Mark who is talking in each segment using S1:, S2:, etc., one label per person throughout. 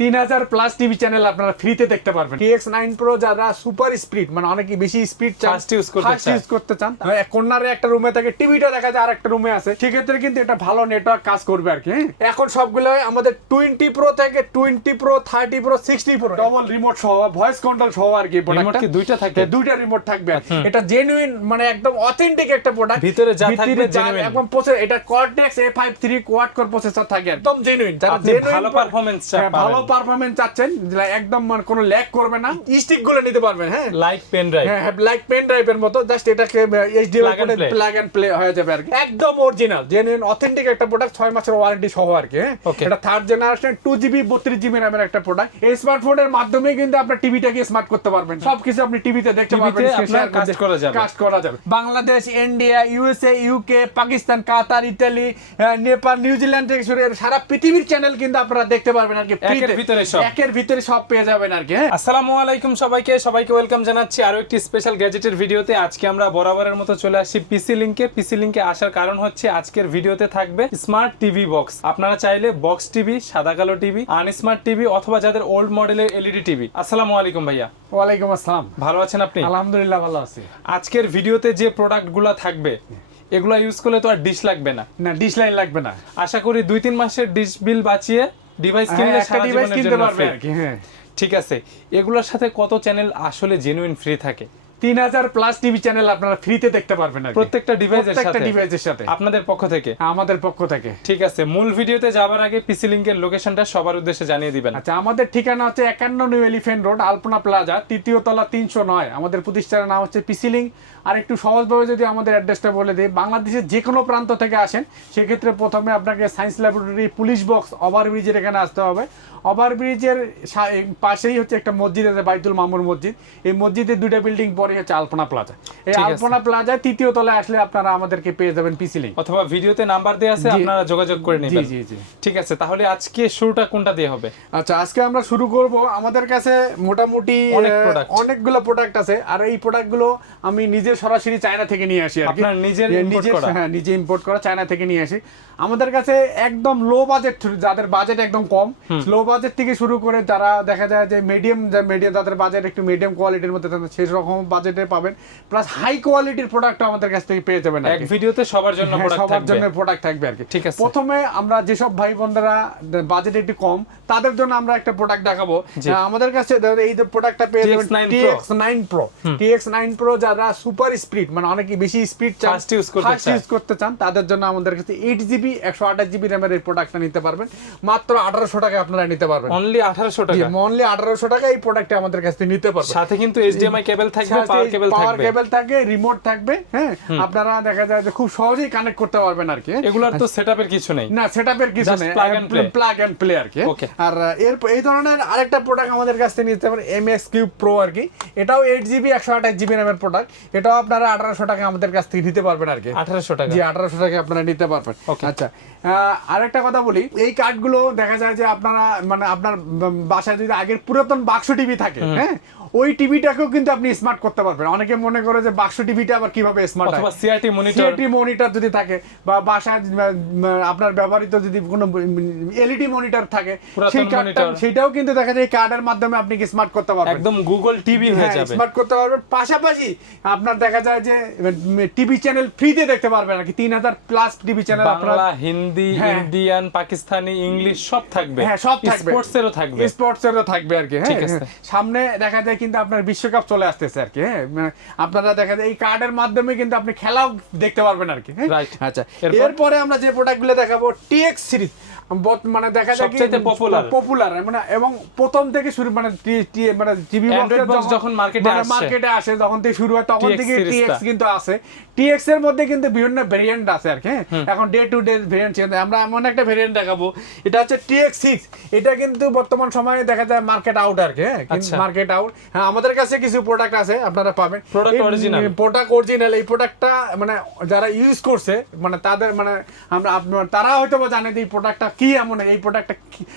S1: তিন হাজার plus TV channel আপনারা ফ্রিতে দেখতে পারবেন। টিএক্স নাইন প্রো যারা সুপার স্পিড মানে অনেক বেশি স্পিড
S2: Fast use করতে চায়।
S1: use করতে চান কর্নারে একটা রুমে থাকে টিভিটা দেখা যায় আর একটা রুমে আছে। সেক্ষেত্রে কিন্তু এটা ভালো নেটওয়ার্ক কাজ করবে আর কি হ্যাঁ? এখন সবগুলো আমাদের টোয়েন্টি প্রো থেকে twenty pro thirty pro sixty pro double remote সহ ভয়েস কন্ট্রোল সহ আর কি
S2: রিমোট কি দুইটা থাকে?
S1: হ্যাঁ, দুইটা রিমোট থাকবে এটা জেনুইন মানে একদম অথেন্টিক একটা প্রোডাক্ট
S2: ভিতরে যা থাকবে।
S1: একদম প্রসেসর এটা cortex A five three quad core processor থাকে একদম জেনুইন যারা
S2: ভালো
S1: হ্যাঁ, ভালো পারফরমেন্স চাচ্ছেন একদম মানে কোনো ল্যাগ করবে না। স্টিকগুলো নিতে পারবেন হ্যাঁ?
S2: লাইক পেন ড্রাইভ
S1: হ্যাঁ লাইক পেন ড্রাইভের মতো জাস্ট এটাকে এইচডিএমআই প্লাগ এন্ড প্লে হয়ে যাবে আর কি। একদম অরিজিনাল জেনুইন অথেন্টিক একটা প্রোডাক্ট ছয় মাসের ওয়ারেন্টি সহ আর কি হ্যাঁ? এটা থার্ড জেনারেশন টু জিবি বত্রিশ জিবি র্যামের একটা প্রোডাক্ট এই স্মার্টফোনের মাধ্যমে কিন্তু আপনার টিভিটাকে স্মার্ট করতে পারবেন। সবকিছু আপনি টিভিতে দেখতে পারবেন
S2: কাজ করা যাবে।
S1: কাজ করা যাবে। Bangladesh India USA UK Pakistan Qatar Italy Nepal New Zealand থেকে শুরু সারা পৃথিবীর চ্যানেল কিন্তু আপনারা দেখতে পারবেন আর কি।
S2: ভিতরে সব।
S1: একের ভিতরে সব পেয়ে যাবেন আর কি হ্যাঁ?
S2: আসসালামু আলাইকুম সবাইকে সবাইকে ওয়েলকাম জানাচ্ছি আরও একটি স্পেশাল গ্যাজেটের ভিডিওতে। আজকে আমরা বরাবরের মতো চলে আসছি পিসি লিংকে পিসি লিংকে আসার কারণ হচ্ছে আজকের ভিডিওতে থাকবে স্মার্ট টিভি বক্স আপনারা চাইলে বক্স টিভি সাদা কালো টিভি আনস্মার্ট টিভি অথবা যাদের ওল্ড মডেলের এলইডি টিভি আসসালামু আলাইকুম ভাইয়া।
S1: ওয়ালাইকুম আসসালাম।
S2: ভালো আছেন আপনি?
S1: আলহামদুলিল্লাহ ভালো আছি।
S2: আজকের ভিডিওতে যে প্রোডাক্টগুলো থাকবে এগুলো ইউজ করলে তো আর ডিশ লাগবে না।
S1: না ডিশ লাইন লাগবে না।
S2: আশা করি দুই তিন মাসের ডিশ বিল বাঁচিয়ে ডিভাইস কিনলে
S1: হ্যাঁ, একটা
S2: সারা
S1: ডিভাইস কিনতে পারবে। আর কি হ্যাঁ।
S2: ঠিক আছে এগুলোর সাথে কত চ্যানেল আসলে জেনুইন ফ্রি থাকে?
S1: তিন হাজার প্লাস টিভি চ্যানেল আপনারা ফ্রিতে দেখতে পারবেন
S2: প্রত্যেকটা ডিভাইসের সাথে।
S1: ডিভাইসের সাথে।
S2: আপনাদের পক্ষ থেকে।
S1: আমাদের পক্ষ থেকে।
S2: ঠিক আছে মূল ভিডিওতে যাবার আগে পিসি লোকেশনটা সবার উদ্দেশ্যে জানিয়ে দিবেন।
S1: আচ্ছা আমাদের ঠিকানা হচ্ছে একান্ন new elephant road Alpana plaza তৃতীয় তলা তিনশো নয়। আমাদের প্রতিষ্ঠানের নাম হচ্ছে পিসিলিং আর একটু সহজভাবে যদি আমাদের অ্যাড্রেসটা বলে দিই বাংলাদেশের যে কোনো প্রান্ত থেকে আসেন সেক্ষেত্রে প্রথমে আপনাকে সায়েন্স ল্যাবরেটরি পুলিশ বক্স ওভারব্রিজের এখানে আসতে হবে। ওভারব্রিজের পাশেই হচ্ছে একটা মসজিদ আছে বাইতুল মামুর মসজিদ। এই মসজিদের দুইটা বিল্ডিং পরে হচ্ছে আলপনা প্লাজা এই আলপনা প্লাজায় তৃতীয় তলায় আসলে আপনারা আমাদেরকে পেয়ে যাবেন পিসিলিং
S2: অথবা ভিডিওতে নাম্বার দেওয়া আছে আপনারা যোগাযোগ করে নেবেন।
S1: জি জি।
S2: ঠিক আছে তাহলে আজকে শুরুটা কোনটা দিয়ে হবে?
S1: আচ্ছা আজকে আমরা শুরু করব আমাদের কাছে মোটামুটি অনেকগুলো প্রোডাক্ট আছে আর এই প্রোডাক্টগুলো আমি নিজে সরাসরি চায়না থেকে নিয়ে আসি আর
S2: নিজের
S1: এ, নিজের- হ্যাঁ নিজে ইম্পোর্ট করা চায়না থেকে নিয়ে আসি। আমাদের কাছে একদম লো বাজেট যাদের বাজেট একদম কম লো বাজেট থেকে শুরু করে যারা দেখা যায় যে মিডিয়াম মিডিয়াম যাদের বাজেট একটু মিডিয়াম কোয়ালিটির মধ্যে সেই রকম বাজেটে পাবেন। প্লাস হাই কোয়ালিটির প্রোডাক্ট আমাদের কাছ থেকে পেয়ে যাবেন
S2: এক ভিডিওতে সবার জন্য
S1: হ্যাঁ, সবার জন্য প্রোডাক্ট থাকবে আর কি।
S2: ঠিক আছে।
S1: প্রথমে আমরা যেসব ভাই বোনেরা বাজেট একটু কম তাদের জন্য আমরা একটা প্রোডাক্ট দেখাবো। আমাদের কাছে এই যে প্রোডাক্টটা পেয়ে যাবেন
S2: TX9 Pro।
S1: TX nine pro TX nine pro যারা সুপার স্পিড মানে অনেক বেশি স্পিড চান
S2: use করতে চায়।
S1: use করতে চান তাদের জন্য আমাদের কাছে এইট জিবি একশো আঠাশ জিবি র্যামের এই প্রোডাক্টটা নিতে পারবেন। মাত্র আঠারোশো টাকা আপনারা নিতে পারবেন।
S2: অনলি আঠারোশো টাকা।
S1: অনলি আঠারোশো টাকা এই প্রোডাক্টটা আমাদের কাছ থেকে নিতে পারবেন।
S2: সাথে কিন্তু এইচডিএমআই কেবল থাকবে পাওয়ার কেবল থাকবে।
S1: পাওয়ার কেবল থাকে রিমোট থাকবে হ্যাঁ? আপনারা দেখা যায় যে খুব সহজেই কানেক্ট করতে পারবেন আর কি
S2: এগুলার তো সেটআপের কিছু নেই।
S1: না সেটআপের কিছু নেই
S2: plug and play.
S1: Plug and play আর কি আর এর এই ধরনের আরেকটা প্রোডাক্ট আমাদের কাছ থেকে নিতে পারেন এম এক্স কিউব প্রো আর কি। এটাও এইট জিবি একশো আঠাশ জিবি র্যামের প্রোডাক্ট এটাও আপনারা আঠারোশো টাকা আমাদের কাছ থেকে নিতে পারবেন আর কি।
S2: আঠারোশো টাকা।
S1: জি আঠারোশো টাকা আপনারা নিতে পারবেন। আচ্ছা আরেকটা কথা বলি এই কার্ডগুলো দেখা যায় যে আপনারা মানে আপনার বাসায় যদি আগের পুরাতন বাক্স টিভি থাকে হ্যাঁ? ওই টিভিটাকেও কিন্তু আপনি স্মার্ট করতে পারবেন। অনেকে মনে করে যে বাক্স টিভিটা আবার কীভাবে স্মার্ট
S2: অথবা সিআরটি মনিটর
S1: সিআরটি মনিটর যদি থাকে বা বাসায় আপনার ব্যবহৃত যদি কোনো এলইডি মনিটর থাকে সেই কার্ডটা সেটাও কিন্তু দেখা যায় কার্ডের মাধ্যমে আপনি কি স্মার্ট করতে পারবেন।
S2: একদম গুগল টিভি হয়ে যাবে।
S1: স্মার্ট করতে পারবেন। পাশাপাশি আপনার দেখা যায় যে টিভি চ্যানেল ফ্রিতে দেখতে পারবেন আর কি। তিন হাজার প্লাস টিভি চ্যানেল আপনারা
S2: হিন্দি
S1: হ্যাঁ।
S2: ইন্ডিয়ান পাকিস্তানি ইংলিশ সব থাকবে।
S1: হ্যাঁ সব থাকবে।
S2: স্পোর্টস এরও থাকবে
S1: স্পোর্টস এরও থাকবে আর কি হ্যাঁ। সামনে দেখা যায় কিন্তু আপনার বিশ্বকাপ চলে আসতেছে আর কি হ্যাঁ মানে আপনারা দেখা যায় এই কার্ডের মাধ্যমে কিন্তু আপনি খেলাও দেখতে পারবেন আর কি হ্যাঁ? আচ্ছা
S2: এরপরে
S1: আমরা যে প্রোডাক্টগুলো দেখাবো টিএক্স সিরিজ মানে দেখা যায় কি
S2: popular।
S1: পপুলার মানে এবং প্রথম থেকে শুরু মানে মানে টিভি
S2: যখন এ আসছে।
S1: মার্কেটে আসে যখন থেকে শুরু হয় তখন থেকে। টিএক্স কিন্তু আছে টিএক্স এর মধ্যে কিন্তু বিভিন্ন ভেরিয়েন্ট আছে আর কি হ্যাঁ? এখন ডে টু ডে ভেরিয়েন্ট আমরা এমন একটা ভেরিয়েন্ট দেখাবো এটা হচ্ছে টিএক্স সিক্স এটা কিন্তু বর্তমান সময়ে দেখা যায় মার্কেট আউট আর কি হ্যাঁ
S2: আচ্ছা।
S1: মার্কেট আউট হ্যাঁ আমাদের কাছে কিছু প্রোডাক্ট আছে আপনারা পাবেন? প্রোডাক্ট অরিজিনাল এই প্রোডাক্টটা মানে যারা ইউজ করছে মানে তাদের মানে আমরা তারা হয়তো বা জানে যে এই প্রোডাক্টটা কি এমন এই প্রোডাক্টটা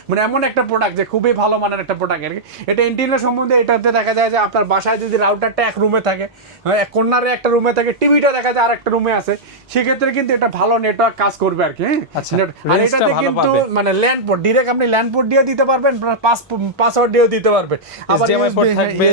S1: মানে এমন একটা প্রোডাক্ট যে খুবই ভালো মানের একটা প্রোডাক্ট আর কি এটা ইন্টিরিয়ার সম্বন্ধে এটাতে দেখা যায় যে আপনার বাসায় যদি রাউটারটা এক রুমে থাকে হ্যাঁ, এক কর্নারে একটা রুমে থাকে টিভিটা দেখা যায় আর একটা রুমে আছে। সেক্ষেত্রে কিন্তু এটা ভালো নেটওয়ার্ক কাজ করবে আর কি হ্যাঁ?
S2: আচ্ছা,
S1: আর এটাতে কিন্তু মানে ল্যান্ড পোর্ট ডিরেক্ট আপনি ল্যান্ড পোর্ট দিয়ে দিতে পারবেন পাস পাসওয়ার্ড দিয়েও দিতে পারবেন।
S2: HDMI port থাকবে,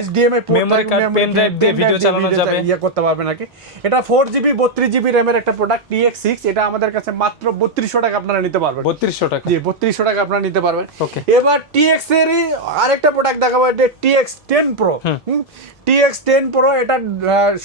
S1: port
S2: memory card, pen drive দিয়ে video চালানো যাবে।
S1: ইয়ে করতে পারবেন নাকি এটা ফোর জিবি বত্রিশ জিবি র্যামের একটা প্রোডাক্ট টিএক্স সিক্স এটা আমাদের কাছে মাত্র বত্রিশশো টাকা আপনারা নিতে পারবেন।
S2: বত্রিশশো টাকা।
S1: জি বত্রিশশো টাকা আপনারা নিতে পারবেন।
S2: Okay.
S1: এবার টিএক্স এরই আরেকটা প্রোডাক্ট দেখাবো এটা TX ten pro TX ten pro এটা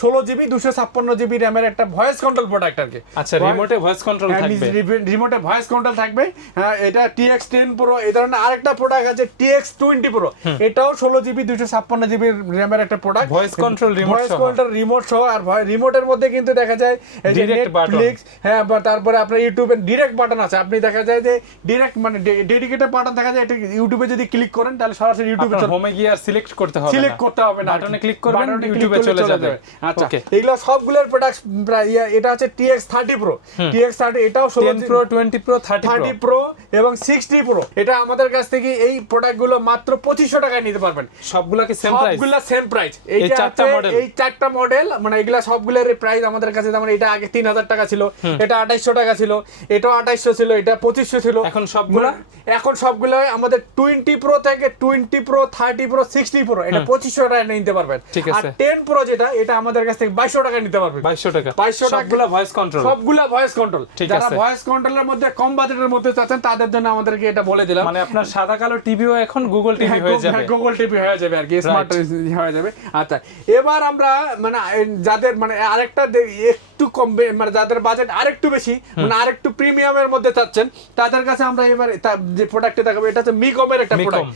S1: ষোলো জিবি দুশো ছাপ্পান্ন জিবি র্যামের একটা ভয়েস কন্ট্রোল প্রোডাক্ট আর কি।
S2: আচ্ছা রিমোটে ভয়েস কন্ট্রোল থাকবে।
S1: রিমোটে ভয়েস কন্ট্রোল থাকবে। হ্যাঁ, এটা টিএক্স টেন প্রো এই ধরনের আরেকটা প্রোডাক্ট আছে টিএক্স টোয়েন্টি প্রো এটাও ষোলো জিবি দুশো ছাপ্পান্ন জিবি র্যামের একটা প্রোডাক্ট
S2: control remote
S1: ভয়েস। কন্ট্রোল রিমোট সহ আর রিমোটের মধ্যে কিন্তু দেখা যায়। Netflix, হ্যাঁ বা তারপরে আপনার ইউটিউবে ডিরেক্ট বাটন আছে। আপনি দেখা যায় যে ডিরেক্ট মানে ডেডিকেটেড বাটন দেখা যায় এটা ইউটিউবে যদি ক্লিক করেন তাহলে সরাসরি ইউটিউবে
S2: হোমে গিয়ে আর সিলেক্ট করতে হবে
S1: সিলেক্ট করতে হবে না
S2: বাটনে ক্লিক করবেন ইউটিউবে চলে যাবে।
S1: আচ্ছা এগুলো সবগুলোর প্রোডাক্ট এটা থার্টি প্রো টিএক্স থার্টি এটাও ষোলো
S2: 10 pro 20 pro 30
S1: thirty
S2: pro
S1: pro এবং সিক্সটি প্রো এটা আমাদের কাছ থেকে এই প্রোডাক্টগুলো মাত্র পঁচিশশো টাকায় নিতে পারবেন।
S2: সবগুলাকে সেম প্রাইস
S1: সবগুলা সেম প্রাইস
S2: এই চারটা model?
S1: এই চারটা মডেল মানে এগুলা সবগুলোর প্রাইস আমাদের কাছে যেমন এটা আগে তিন হাজার টাকা ছিল এটা আঠাইশশো টাকা ছিল এটাও আঠাইশশো ছিল এটা পঁচিশশো ছিল।
S2: এখন সবগুলা?
S1: এখন সবগুলো আমাদের টোয়েন্টি প্রো থেকে twenty pro thirty pro sixty pro এটা পঁচিশশো টাকা নিতে পারবেন।
S2: ঠিক
S1: আর
S2: আছে।
S1: টেন প্রো যেটা এটা আমাদের কাছ থেকে 2200 টাকা নিতে পারবে।
S2: 2200 টাকা।
S1: 2200 টাকা।
S2: সবগুলা ভয়েস কন্ট্রোল
S1: সবগুলা ভয়েস কন্ট্রোল যারা ভয়েস কন্ট্রোলের মধ্যে কম বাজেটের মধ্যে চাচ্ছেন তাদের জন্য আমাদেরকে এটা বলে দিলাম।
S2: মানে আপনার সাদা কালো টিভিও এখন গুগল টিভি
S1: হ্যাঁ,
S2: যাবে।
S1: গুগল টিভি হয়ে যাবে আর কি স্মার্ট হয়ে যাবে। আচ্ছা এবার আমরা মানে যাদের মানে আরেকটা একটু কম মানে যাদের বাজেট আরেকটু বেশি মানে আরেকটু প্রিমিয়ামের মধ্যে চাচ্ছেন তাদের কাছে আমরা এবার যে প্রোডাক্টটা দেখাবো এটা হচ্ছে মিকমের একটা প্রোডাক্ট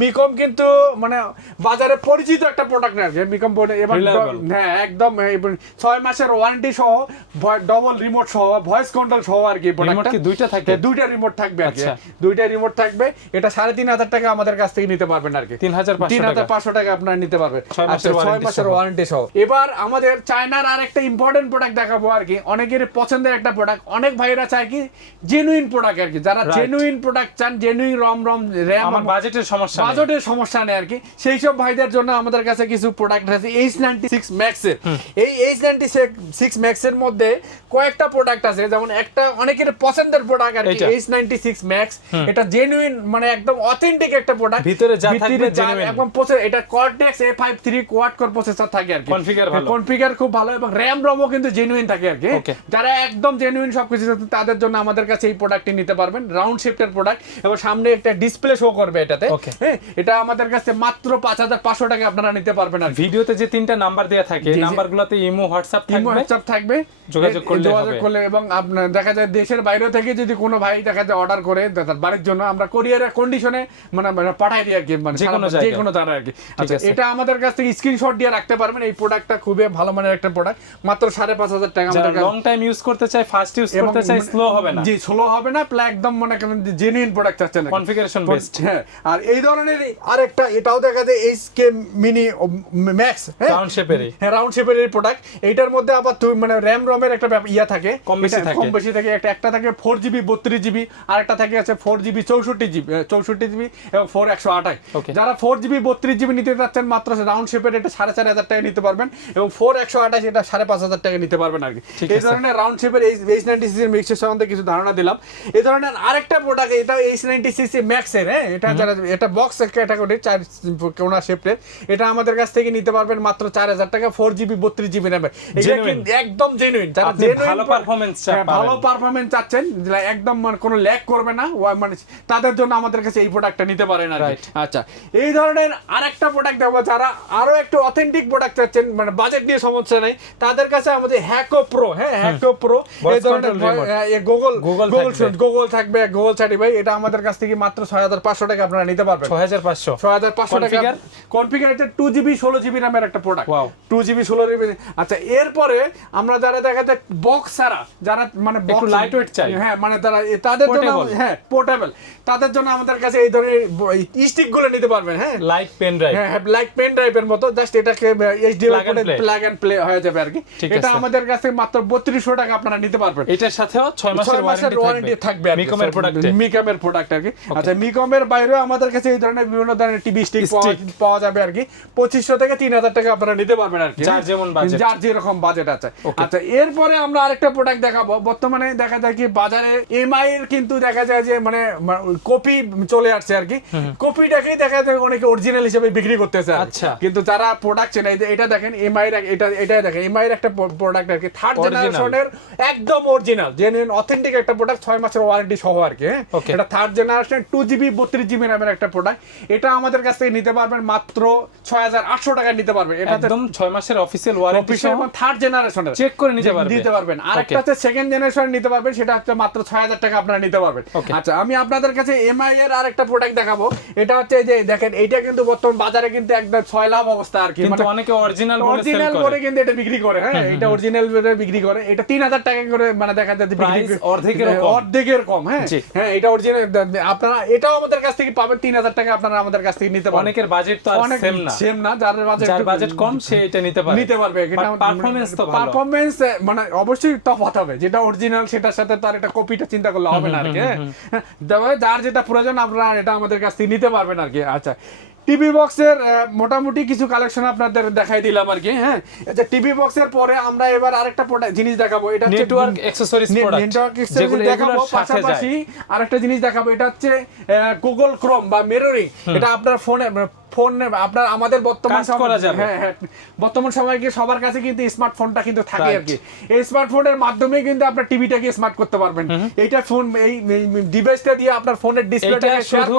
S1: মিকম কিন্তু মানে বাজারে পরিচিত একটা প্রোডাক্ট না মিকম এবার হ্যাঁ একদম এবং ছয় মাসের ওয়ারেন্টি সহ ডবল রিমোট সহ ভয়েস কন্ট্রোল সহ আর কি
S2: কি দুইটা থাকে?
S1: হ্যাঁ, দুইটা রিমোট থাকবে আর কি।
S2: আচ্ছা।
S1: দুইটা রিমোট থাকবে এটা সাড়ে তিন হাজার টাকা আমাদের কাছ থেকে নিতে পারবেন আর কি।
S2: 3500
S1: তিন হাজার
S2: টাকা।
S1: পাঁচশো টাকা আপনারা নিতে পারবেন।
S2: ছয় মাসের
S1: আচ্ছা,
S2: warranty
S1: মাসের
S2: সহ।
S1: ওয়ারেন্টি সহ। এবার আমাদের চায়নার আর একটা ইম্পর্টেন্ট প্রোডাক্ট দেখাবো আর কি। অনেকের পছন্দের একটা প্রোডাক্ট অনেক ভাইরা চায় কি জেনুইন প্রোডাক্ট আর কি। যারা জেনুইন প্রোডাক্ট চান জেনুইন রম রম র্যাম
S2: আমার বাজেটের সমস্যা
S1: বাজেটের সমস্যা নেই আর কি। সেই সব ভাইদের জন্য আমাদের কাছে কিছু প্রোডাক্ট আছে এইচ নাইনটি সিক্স ম্যাক্স এর। এই এইচ নাইনটি সিক্স ম্যাক্স এর মধ্যে কয়েকটা প্রোডাক্ট আছে যেমন একটা অনেকের পছন্দের প্রোডাক্ট আর কি। এইচ নাইনটি সিক্স ম্যাক্স এটা জেনুইন মানে একদম অথেন্টিক একটা প্রোডাক্ট
S2: ভিতরে যা থাকবে genuine।
S1: একদম এটা cortex A five three quad core processor থাকে আর কি।
S2: Configure ভালো।
S1: কনফিগার খুব ভালো এবং র্যাম রমও কিন্তু জেনুইন থাকে আর কি। যারা একদম জেনুইন সবকিছু চাচ্ছেন, তাদের জন্য আমাদের কাছে এই প্রোডাক্টটি নিতে পারবেন। রাউন্ড শেপের প্রোডাক্ট এবং সামনে একটা ডিসপ্লে শো করবে এটাতে। হ্যাঁ এটা আমাদের কাছে মাত্র পাঁচ হাজার পাঁচশো টাকা আপনারা নিতে পারবেন আর
S2: ভিডিওতে যে তিনটা নাম্বার দেয়া থাকে। নাম্বারগুলোতে ইমো হোয়াটসঅ্যাপ
S1: ইমো
S2: থাকবে।
S1: হোয়াটসঅ্যাপ থাকবে।
S2: যোগাযোগ করলে
S1: যোগাযোগ করলে এবং আপনার দেখা যায় দেশের বাইরে থেকে যদি কোনো ভাই দেখা যায় অর্ডার করে তার বাড়ির জন্য আমরা কোরিয়ারের কন্ডিশনে মানে মানে পাঠাই দিই আর কি মানে
S2: যে কোনো জায়গায়।
S1: আর কি। আচ্ছা এটা আমাদের কাছ থেকে স্ক্রিনশট দিয়ে রাখতে পারবেন। এই প্রোডাক্টটা খুবই ভালো মানের একটা প্রোডাক্ট মাত্র সাড়ে পাঁচ হাজার টাকা
S2: যারা
S1: আমাদের
S2: লং টাইম ইউজ করতে চায় ফাস্ট ইউজ করতে চায় স্লো হবে না।
S1: জি স্লো হবে না প্লাস একদম মনে করেন জেনুইন প্রোডাক্ট চাচ্ছেন
S2: কনফিগারেশন বেস্ট
S1: হ্যাঁ আর এই ধরনের আরেকটা এটাও দেখা যায় H K mini max
S2: shape এরই।
S1: হ্যাঁ? রাউন্ড শেপের এই প্রোডাক্ট এইটার মধ্যে আবার মানে র্যাম রমের একটা ইয়া থাকে।
S2: কম বেশি থাকে।
S1: কম বেশি থাকে। একটা একটা থাকে ফোর জিবি বত্রিশ জিবি আর একটা থাকে আছে ফোর জিবি চৌষট্টি জিবি চৌষট্টি জিবি এবং ফোর একশো আঠাশ। যারা ফোর জিবি বত্রিশ জিবি নিতে চাচ্ছেন মাত্র রাউন্ড শেপের এটা সাড়ে চার হাজার টাকা নিতে পারবেন এবং ফোর একশো আঠাশ এটা সাড়ে পাঁচ হাজার টাকা নিতে পারবেন। আর কি। এই। ধরনের রাউন্ড শেপের এইচ নাইনটি সিসির মিক্সের সম্বন্ধে কিছু ধারণা দিলাম। এই ধরনের আরেকটা প্রোডাক্ট এটা এইচ নাইনটি সিসি ম্যাক্সের হ্যাঁ এটা যারা এটা বক্স ক্যাটাগরি চার কোনা শেপের এটা আমাদের কাছ থেকে নিতে পারবেন মাত্র চার হাজার টাকা ফোর জিবি বত্রিশ জিবি র্যামের এটা কিন্তু একদম জেনুইন
S2: ভালো performance চা-
S1: ভালো পারফরমেন্স চাচ্ছেন একদম মানে কোনো ল্যাক করবে না মানে তাদের জন্য আমাদের কাছে এই প্রোডাক্টটা নিতে পারেন আর। আচ্ছা এই ধরনের আরেকটা প্রোডাক্ট দেবো যারা আরও একটু অথেন্টিক প্রোডাক্ট চাচ্ছেন মানে বাজেট নিয়ে সমস্যা নেই তাদের কাছে আমাদের হ্যাক হ্যাকো প্রো হ্যাঁ হ্যাকো প্রো এই ধরনের গুগল গুগল গুগল থাকবে। গুগল ভাই এটা আমাদের কাছ থেকে মাত্র ছয় হাজার পাঁচশো টাকা আপনারা নিতে পারবেন।
S2: ছয় হাজার পাঁচশো।
S1: ছয় হাজার পাঁচশো টাকা। কনফিগার এটা টু জিবি ষোলো জিবি নামের একটা প্রোডাক্ট টু জিবি ষোলো জিবি আচ্ছা এরপরে আমরা যারা দেখা যায় বক্স ছাড়া যারা মানে
S2: একটু
S1: box-
S2: lightweight চাই।
S1: হ্যাঁ মানে তারা তাদের জন্য হ্যাঁ পোর্টেবল তাদের জন্য আমাদের কাছে এই ধরনের স্টিকগুলো নিতে পারবেন হ্যাঁ।
S2: লাইক পেন ড্রাইভ
S1: হ্যাঁ লাইক পেন ড্রাইভের মতো। জাস্ট এটাকে এইচডিএমআই কোডে প্লাগ এন্ড প্লে হয়ে যাবে আর কি। এটা আমাদের কাছে মাত্র 3200 টাকা আপনারা নিতে পারবেন।
S2: এটার সাথেও মাসের ওয়ারেন্টি
S1: থাকবে।
S2: মিকমের প্রোডাক্টে
S1: মিকমের প্রোডাক্ট আর কি। আচ্ছা মিকমের বাইরেও আমাদের কাছে এই ধরনের বিভিন্ন ধরনের টিভি স্টিক পাওয়া যাবে আর কি। থেকে তিন হাজার টাকা আপনারা নিতে পারবেন আর কি।
S2: যার যেমন।
S1: যার যেরকম বাজেট আছে। আচ্ছা এরপরে আমরা আরেকটা প্রোডাক্ট দেখাবো। বর্তমানে দেখা যায় কি বাজারে এমআই এর কিন্তু দেখা যায় যে মানে কপি চলে আসছে আর কি। কপিটাকেই দেখা যায় অনেকে অরিজিনাল হিসেবে বিক্রি করতেছে
S2: আচ্ছা।
S1: কিন্তু যারা প্রোডাক্ট চেনে এটা দেখেন এমআই এর এটা এটাই দেখেন এমআই এর একটা প্রোডাক্ট আর কি। থার্ড। জেনারেশনের একদম অরিজিনাল জেনুইন অথেন্টিক একটা প্রোডাক্ট ছয় মাসের ওয়ারেন্টি সহ আর কি হ্যাঁ? এটা থার্ড জেনারেশন টু জিবি বত্রিশ জিবি একটা প্রোডাক্ট এটা আমাদের কাছ থেকে নিতে পারবেন মাত্র ছয় হাজার আটশো টাকায় নিতে পারবেন। এটা
S2: একদম ছয় মাসের অফিসিয়াল ওয়ারেন্টি
S1: থার্ড জেনারেশনের
S2: চেক করে নিতে পারবে
S1: দিতে পারবেন। আর একটা হচ্ছে সেকেন্ড জেনারেশন নিতে পারবেন সেটা হচ্ছে মাত্র ছয় হাজার টাকা আপনারা নিতে পারবেন। আচ্ছা আমি আপনাদের কাছে এমআই এর আর একটা প্রোডাক্ট দেখাবো। এটা হচ্ছে যে দেখেন এটা কিন্তু বর্তমান বাজারে কিন্তু একদম ছয় লাভ অবস্থা আর কি। মানে
S2: অনেকে অরিজিনাল
S1: অরিজিনাল
S2: করে।
S1: কিন্তু এটা বিক্রি করে হ্যাঁ? এটা অরিজিনাল করে বিক্রি করে এটা তিন হাজার টাকা করে মানে দেখা যাচ্ছে বিক্রি
S2: Price
S1: করে-
S2: অর্ধেকেরও কম।
S1: অর্ধেকের কম হ্যাঁ। হ্যাঁ এটা অরিজিনাল আপনারা এটাও আমাদের কাছ থেকে পাবেন তিন হাজার টাকা আপনারা আমাদের কাছ থেকে নিতে পারেন
S2: অনেকের বাজেট তো
S1: অনেক
S2: সেম না।
S1: সেম না যার বাজেট
S2: যার বাজেট কম সে এটা নিতে
S1: নিতে পারবে
S2: পারফরম্যান্স তো ভালো।
S1: পারফরম্যান্স মানে অবশ্যই হবে। যেটা অরিজিনাল সেটার সাথে তার এটা কপিটা চিন্তা করলে হবে না আর কি হ্যাঁ? যার যেটা প্রয়োজন আপনারা এটা আমাদের কাছ থেকে নিতে পারবেন আর কি। আচ্ছা টিভি বক্সের মোটামুটি কিছু কালেকশন আপনাদের দেখাই দিলাম আর কি হ্যাঁ? আচ্ছা টিভি বক্সের পরে আমরা এবার আরেকটা জিনিস দেখাবো। এটা হচ্ছে
S2: network accessories product
S1: network
S2: accessories
S1: দেখাবো পাশাপাশি আরেকটা জিনিস দেখাবো এটা হচ্ছে গুগল ক্রোম বা মিররিং এটা আপনার ফোনে ফোন আপনার আমাদের বর্তমান। হ্যাঁ হ্যাঁ বর্তমান সময়ে কি সবার কাছে কিন্তু স্মার্টফোনটা কিন্তু থাকে আর কি এই স্মার্টফোনের মাধ্যমে কিন্তু আপনার টিভিটাকে স্মার্ট করতে পারবেন। এইটা ফোন এই ডিভাইসটা দিয়ে আপনার ফোনের
S2: এটা
S1: ডিসপ্লেটাকে
S2: শুধু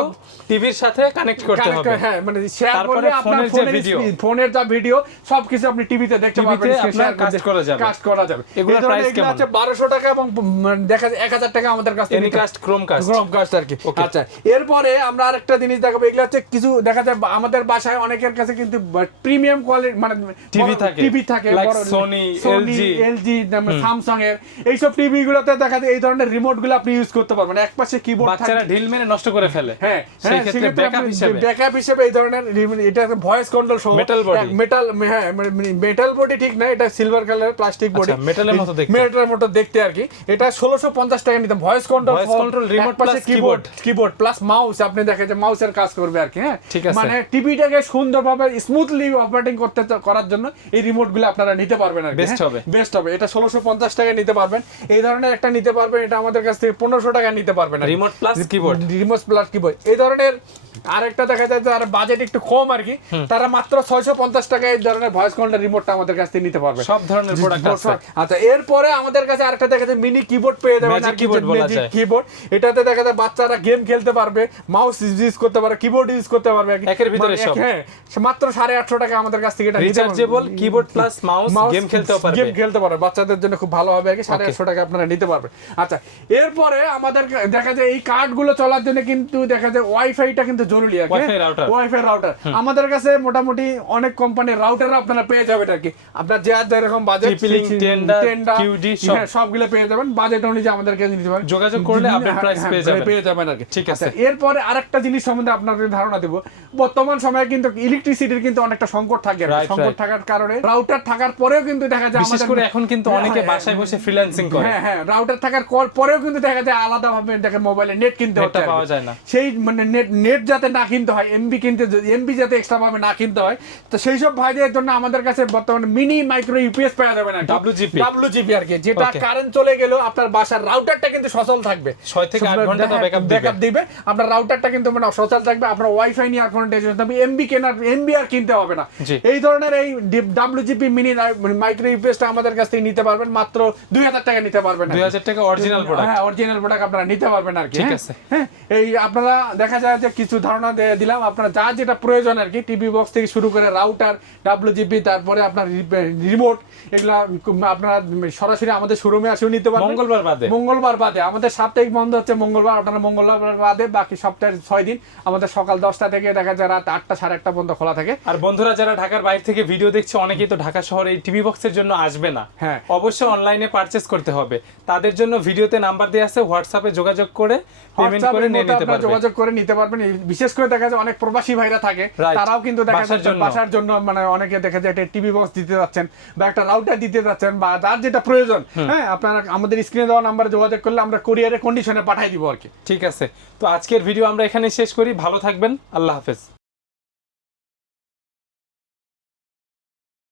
S2: টিভির সাথে কানেক্ট করতে হবে।
S1: হ্যাঁ মানে শেয়ার করলে আপনার
S2: ফোনের যে
S1: ফোনের যা ভিডিও সবকিছু আপনি টিভিতে দেখতে পারবেন
S2: আপনার কাজ করা যাবে।
S1: কাজ করা যাবে। এগুলো
S2: কেমন?
S1: হচ্ছে 1200 টাকা এবং মানে দেখা যায় 1000 টাকা আমাদের কাছ
S2: এনিকাস্ট ক্রোমকাস্ট
S1: ক্রোমকাস্ট আর কি। আচ্ছা এরপরে আমরা আরেকটা জিনিস দেখাবো। এগুলো হচ্ছে কিছু দেখা যায় আমাদের বাসায় অনেকের কাছে কিন্তু প্রিমিয়াম কোয়ালিটি মানে
S2: TV থাকে।
S1: টিভি থাকে। বড়
S2: Sony, LG
S1: এলজি স্যামসাং এর এইসব টিভি গুলোতে দেখা যায় এই ধরনের রিমোটগুলো আপনি ইউজ করতে পারবেন। এক পাশে কিবোর্ড
S2: বাচ্চারা ঢিল মেরে নষ্ট করে ফেলে।
S1: হ্যাঁ
S2: সেই ক্ষেত্রে ব্যাকআপ হিসেবে।
S1: ব্যাকআপ হিসেবে এই ধরনের এটা ভয়েস কন্ট্রোল সহ
S2: Metal body।
S1: মেটাল হ্যাঁ মেটাল বডি ঠিক না এটা সিলভার কালার প্লাস্টিক বডি
S2: এর মতো দেখতে।
S1: মেটালের মতো দেখতে আর কি। এটা 1650 টাকা নিতাম voice control
S2: Voice control, remote plus
S1: keyboard keyboard plus mouse আপনি দেখেন যে মাউসের কাজ করবে আর কি হ্যাঁ।
S2: ঠিক আছে।
S1: মানে টিভিটাকে সুন্দরভাবে স্মুথলি অপারেটিং করতে করার জন্য এই রিমোটগুলো আপনারা নিতে পারবেন আর
S2: Best হবে।
S1: বেস্ট হবে। এটা 1650 টাকা নিতে পারবেন। এই ধরনের একটা নিতে পারবেন এটা আমাদের কাছ থেকে 1500 টাকা নিতে পারবেন
S2: remote plus keyboard
S1: remote plus keyboard এই ধরনের আরেকটা দেখা যায় যারা বাজেট একটু কম আর কি তারা মাত্র ছয়শো পঞ্চাশ টাকায় এই ধরনের ভয়েস কন্ট্রোল রিমোটটা আমাদের কাছ থেকে নিতে পারবে
S2: সব ধরনের প্রোডাক্ট
S1: আচ্ছা এরপরে আমাদের কাছে আরেকটা দেখা যায় মিনি কিবোর্ড পেয়ে যাবেন
S2: keyboard বলা যায়।
S1: কিবোর্ড এটাতে দেখা যায় বাচ্চারা গেম খেলতে পারবে মাউস ইউজ করতে পারবে কিবোর্ড ইউজ করতে পারবে
S2: একের ভিতরে
S1: মানে
S2: সব।
S1: হ্যাঁ মাত্র সাড়ে আটশো টাকা আমাদের কাছ থেকে এটা
S2: rechargeable keyboard plus mouse game খেলতেও পারবে।
S1: গেম খেলতে পারবে। বাচ্চাদের জন্য খুব ভালো হবে আর কি সাড়ে
S2: Okay.
S1: আটশো টাকা আপনারা নিতে পারবেন আচ্ছা এরপরে আমাদের দেখা যায় এই কার্ডগুলো চলার জন্য কিন্তু দেখা যায় ওয়াইফাইটা কিন্তু জরুরি আর ওয়াইফাই রাউটার আমাদের কাছে মোটামুটি অনেক কোম্পানির রাউটার আপনারা পেয়ে যাবেন আর কি। আপনার যে আর যেরকম বাজেট
S2: Tenda, সব।
S1: সবগুলো পেয়ে যাবেন। বাজেট অনুযায়ী আমাদের কাছে নিতে পারেন
S2: যোগাযোগ করলে
S1: হ্যাঁ,
S2: আপনি price
S1: হ্যাঁ,
S2: পেয়ে যাবেন।
S1: পেয়ে যাবেন আর কি।
S2: ঠিক আছে।
S1: আচ্ছা, এরপরে আরেকটা জিনিস সম্বন্ধে আপনাদের ধারণা দেব। বর্তমান সময়ে কিন্তু ইলেকট্রিসিটির কিন্তু অনেকটা সংকট থাকে সংকট থাকার কারণে রাউটার থাকার পরেও কিন্তু দেখা যায়
S2: বিশেষ করে এখন কিন্তু
S1: হ্যাঁ,
S2: অনেকে
S1: হ্যাঁ,
S2: বাসায় বসে ফ্রিল্যান্সিং করে।
S1: হ্যাঁ হ্যাঁ রাউটার থাকার কর- পরেও কিন্তু দেখা যায় আলাদাভাবে দেখে মোবাইলে নেট কিনতে হচ্ছে
S2: পাওয়া যায় না।
S1: সেই মানে নেট নেট যাতে না কিনতে হয় এমবি কিনতে এমবি যাতে এক্সট্রা ভাবে না কিনতে হয় তো সেই সব ভাইদের জন্য আমাদের কাছে বর্তমানে মিনি মাইক্রো ইউপিএস পাওয়া যাবে না
S2: WGP
S1: ডাব্লিউজিপি আর কি যেটা কারেন্ট চলে গেল আপনার বাসার রাউটারটা কিন্তু সচল থাকবে।
S2: ছয় থেকে আট ঘণ্টা তো
S1: ব্যাকআপ দিবে। আপনার রাউটারটা কিন্তু মানে সচল থাকবে আপনার ওয়াইফাই নিয়ে আর কোনো টেনশন তবে এমবি কেনার এমবি আর কিনতে হবে না। এই ধরনের এই ডাব্লিউজিপি মিনি মাইক্রো ইউপিএসটা আমাদের কাছ থেকে নিতে পারবেন মাত্র দুই হাজার টাকা নিতে পারবেন
S2: দুই হাজার টাকা অরিজিনাল প্রোডাক্ট
S1: হ্যাঁ অরিজিনাল প্রোডাক্ট আপনারা নিতে পারবেন আর কি
S2: ঠিক
S1: হ্যাঁ?
S2: আছে।
S1: হ্যাঁ এই আপনারা দেখা যায় যে কিছু ধারণা দিয়ে দিলাম আপনারা যা যেটা প্রয়োজন আর কি টিভি বক্স থেকে শুরু করে রাউটার ডাব্লিউজিপি তারপরে আপনার রিমোট এগুলা আপনারা সরাসরি আমাদের শোরুমে আসেও নিতে পারবেন
S2: মঙ্গলবার বাদে
S1: মঙ্গলবার বাদে আমাদের সাপ্তাহিক বন্ধ হচ্ছে মঙ্গলবার আপনারা মঙ্গলবার বাদে বাকি সপ্তাহের ছয় দিন আমাদের সকাল দশটা থেকে দেখা যায় রাত আটটা সাড়ে আটটা পর্যন্ত খোলা থাকে।
S2: আর বন্ধুরা যারা ঢাকার বাইরে থেকে ভিডিও দেখছে অনেকেই তো ঢাকা শহরে এই টিভি বক্সের জন্য আসবে না।
S1: হ্যাঁ।
S2: অবশ্যই অনলাইনে পারচেজ করতে হবে। তাদের জন্য ভিডিওতে নাম্বার দেওয়া আছে হোয়াটসঅ্যাপে যোগাযোগ করে পেমেন্ট করে নিয়ে নিতে
S1: আপনারা
S2: পারবে।
S1: যোগাযোগ করে নিতে পারবেন। বিশেষ করে দেখা যায় অনেক প্রবাসী ভাইরা থাকে তারাও কিন্তু দেখা
S2: জন্য।
S1: বাসার জন্য মানে অনেকে দেখা যায় একটা টিভি বক্স দিতে যাচ্ছেন বা একটা রাউটার দিতে যাচ্ছেন বা যার যেটা প্রয়োজন। হ্যাঁ আপনারা আমাদের স্ক্রিনে দেওয়া নাম্বারে যোগাযোগ করলে আমরা কোরিয়ারে কন্ডিশনে পাঠিয়ে দিব আর কি।
S2: ঠিক আছে। তো আজকের ভিডিও আমরা এখানে শেষ করি। ভালো থাকবেন। আল্লাহ হাফেজ।